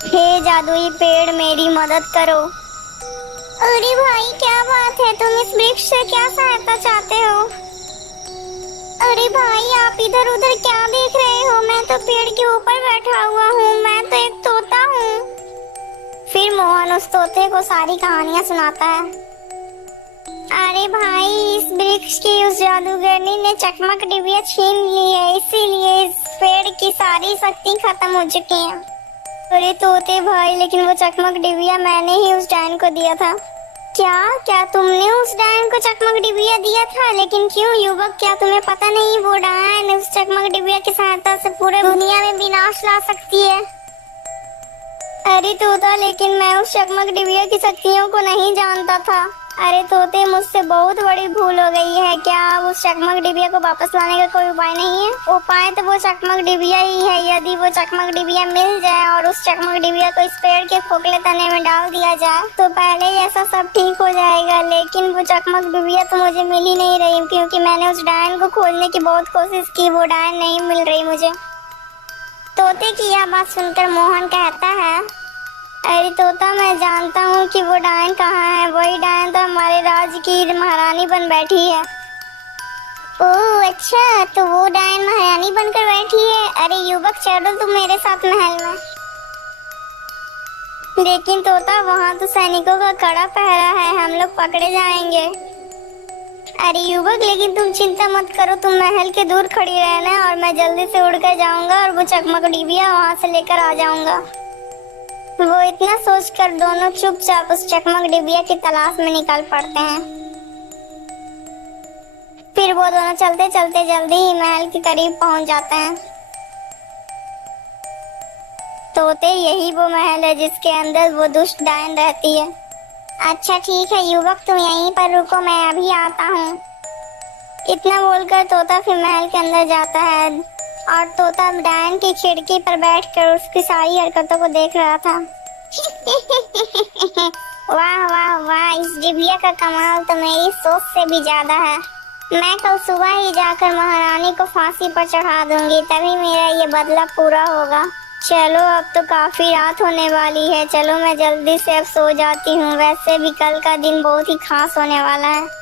हे जादुई पेड़, मेरी मदद करो। अरे भाई क्या बात है, तुम इस वृक्ष से क्या सहायता चाहते हो? अरे भाई आप इधर उधर क्या देख रहे हो? मैं तो पेड़ के ऊपर बैठा हुआ हूँ, मैं तो एक तोता हूँ। फिर मोहन उस तोते को सारी कहानियां सुनाता है। अरे भाई इस वृक्ष की उस जादूगरनी ने चकमक डिबिया छीन ली है, इसीलिए इस पेड़ की सारी शक्ति खत्म हो चुकी है। अरे तोते भाई, लेकिन वो चकमक डिबिया मैंने ही उस डायन को दिया था। क्या क्या तुमने उस डायन को चकमक डिबिया दिया था? लेकिन क्यों युवक, क्या तुम्हें पता नहीं वो डायन उस चकमक डिबिया की सहायता से पूरे दुनिया में विनाश ला सकती है? अरे तोता, लेकिन मैं उस चकमक डिबिया की शक्तियों को नहीं जानता था। अरे तोते, मुझसे बहुत बड़ी भूल हो गई है। क्या अब उस चकमक डिबिया को वापस लाने का कोई उपाय नहीं है? उपाय तो वो चकमक डिबिया ही है। यदि वो चकमक डिबिया मिल जाए और उस चकमक डिबिया को इस पेड़ के खोखले तने में डाल दिया जाए तो पहले जैसा सब ठीक हो जाएगा। लेकिन वो चकमक डिबिया तो मुझे मिल ही नहीं रही, क्योंकि मैंने उस डायन को खोजने की बहुत कोशिश की, वो डायन नहीं मिल रही मुझे। तोते की यह बात सुनकर मोहन कहता है, अरे तोता, मैं जानता हूँ कि वो डायन कहाँ है। वही डायन तो हमारे राज्य की महारानी बन बैठी है। ओह अच्छा, तो वो डायन महारानी बनकर बैठी है। अरे युवक, चलो तुम मेरे साथ महल में। लेकिन तोता, वहाँ तो सैनिकों का कड़ा पहरा है, हम लोग पकड़े जाएंगे। अरे युवक, लेकिन तुम चिंता मत करो, तुम महल के दूर खड़ी रहना और मैं जल्दी से उड़कर जाऊंगा और वो चकमक डिबिया वहाँ से लेकर आ जाऊंगा। वो इतना सोचकर दोनों चुपचाप उस चकमक डिबिया की तलाश में निकल पड़ते हैं। फिर वो दोनों चलते चलते जल्दी ही महल के करीब पहुंच जाते हैं। तोते, यही वो महल है जिसके अंदर वो दुष्ट डायन रहती है। अच्छा ठीक है युवक, तुम यहीं पर रुको, मैं अभी आता हूँ। इतना बोलकर तोता फिर महल के अंदर जाता है और तोता डायन की खिड़की पर बैठकर उसकी सारी हरकतों को देख रहा था। वाह वाह वाह, इस डिबिया का कमाल तो मेरी सोच से भी ज्यादा है। मैं कल सुबह ही जाकर महारानी को फांसी पर चढ़ा दूंगी, तभी मेरा ये बदला पूरा होगा। चलो अब तो काफी रात होने वाली है, चलो मैं जल्दी से अब सो जाती हूँ। वैसे भी कल का दिन बहुत ही खास होने वाला है।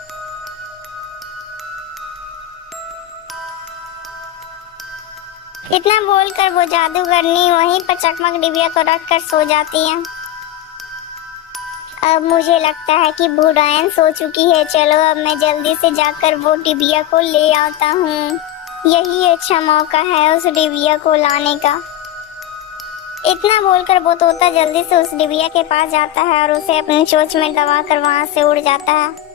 इतना बोलकर वो जादूगरनी वहीं पर चकमक डिबिया को रख कर सो जाती है। अब मुझे लगता है कि वो डायन सो चुकी है। चलो अब मैं जल्दी से जाकर वो डिबिया को ले आता हूँ। यही अच्छा मौका है उस डिबिया को लाने का। इतना बोलकर वो तोता जल्दी से उस डिबिया के पास जाता है और उसे अपनी चोंच में दबाकर वहां से उड़ जाता है।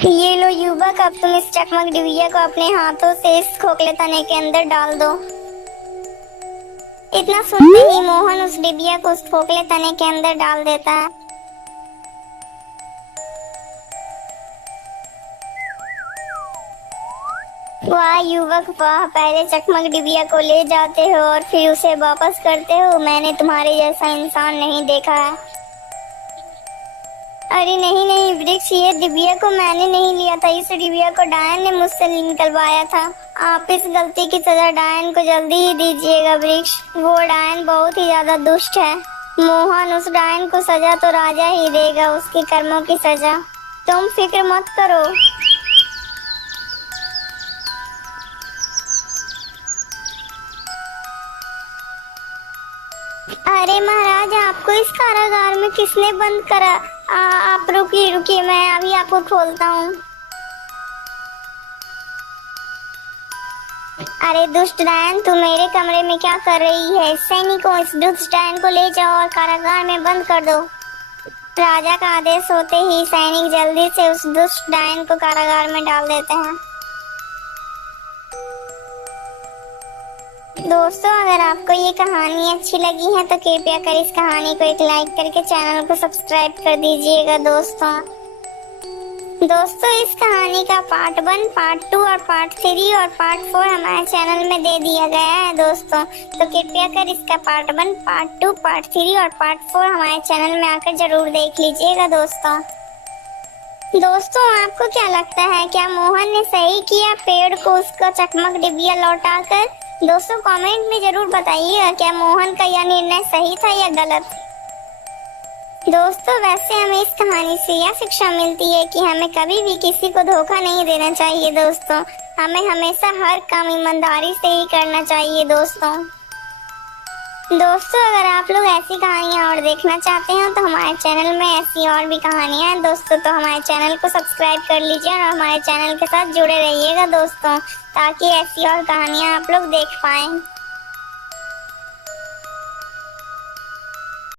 ये लो युवक, अब तुम इस चकमक डिबिया को अपने हाथों से इस खोखले तने के अंदर डाल दो। इतना सुनते ही मोहन उस डिबिया को उस खोखले तने के अंदर डाल देता है। वाह युवक वाह, पहले चकमक डिबिया को ले जाते हो और फिर उसे वापस करते हो। मैंने तुम्हारे जैसा इंसान नहीं देखा है। अरे नहीं नहीं वृक्ष, ये डिबिया को मैंने नहीं लिया था, इस डिबिया को डायन ने मुझसे निकलवाया था। आप इस गलती की सजा डायन को जल्दी ही दीजिएगा वृक्ष। वो डायन बहुत ही ज्यादा दुष्ट है। मोहन, उस डायन को सजा तो राजा ही देगा, उसके कर्मों की सजा। तुम फिक्र मत करो। अरे महाराज, आपको इस कारागार में किसने बंद करा? आप रुकिए रुकिए, मैं अभी आपको खोलता हूँ। अरे दुष्ट डायन, तू मेरे कमरे में क्या कर रही है? सैनिकों, इस दुष्ट डायन को ले जाओ और कारागार में बंद कर दो। राजा का आदेश होते ही सैनिक जल्दी से उस दुष्ट डायन को कारागार में डाल देते हैं। दोस्तों, अगर आपको ये कहानी अच्छी लगी है तो कृपया कर इस कहानी को एक लाइक करके चैनल को सब्सक्राइब कर दीजिएगा। दोस्तों इस कहानी का पार्ट 1, पार्ट 2 और पार्ट 3 और पार्ट 4 हमारे चैनल में दे दिया गया है दोस्तों। तो कृपया कर इसका पार्ट 1, पार्ट 2, पार्ट 3 और पार्ट 4 हमारे चैनल में आकर जरूर देख लीजिएगा दोस्तों। आपको क्या लगता है, क्या मोहन ने सही किया पेड़ को उसका चकमक डिबिया लौटाकर? दोस्तों कमेंट में जरूर बताइएगा क्या मोहन का यह निर्णय सही था या गलत। दोस्तों वैसे हमें इस कहानी से यह शिक्षा मिलती है कि हमें कभी भी किसी को धोखा नहीं देना चाहिए दोस्तों। हमें हमेशा हर काम ईमानदारी से ही करना चाहिए दोस्तों। दोस्तों अगर आप लोग ऐसी कहानियाँ और देखना चाहते हैं तो हमारे चैनल में ऐसी और भी कहानियाँ हैं दोस्तों, तो हमारे चैनल को सब्सक्राइब कर लीजिए और हमारे चैनल के साथ जुड़े रहिएगा दोस्तों, ताकि ऐसी और कहानियाँ आप लोग देख पाएं।